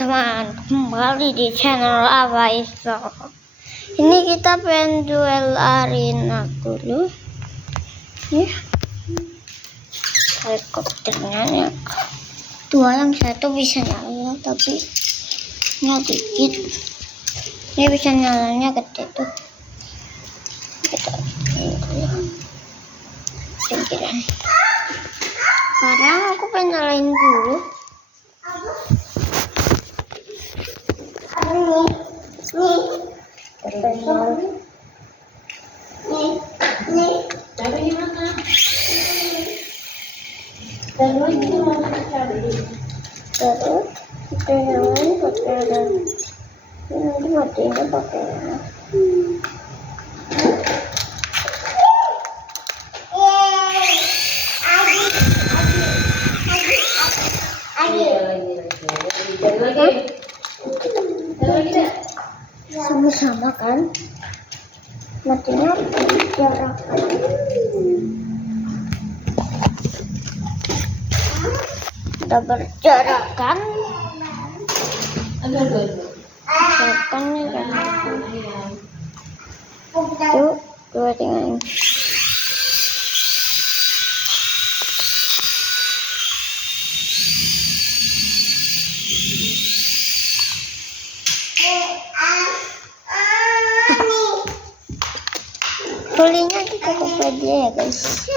teman-teman, kembali di channel Abaiso. Ini kita pengen duel arena dulu ya. Helikopternya ya. Dua, yang satu bisa nyala tapi nya dikit. Ini bisa nyalanya gede tuh. Kita singkiran. Sekarang aku pengen nyalain dulu. Terus kita nyalain pakai nanti matinya pakai sama-sama kan matinya jarak. Kita berjarak kan tuh dua tinggal kulinya kita ke dia ya guys.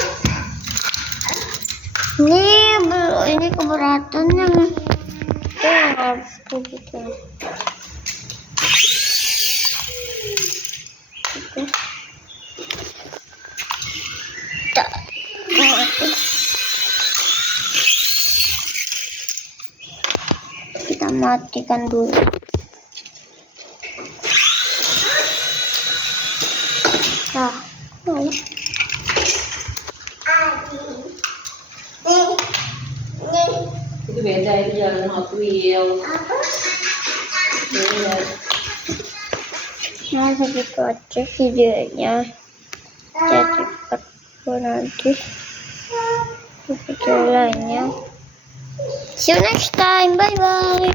Ini keberatan yang harus begitu. Kita matikan dulu. Itu beda, itu jalan Hot Wheels. Nah, segitu aja videonya. Jadi ketemu nanti di video lainnya. See you next time. Bye bye.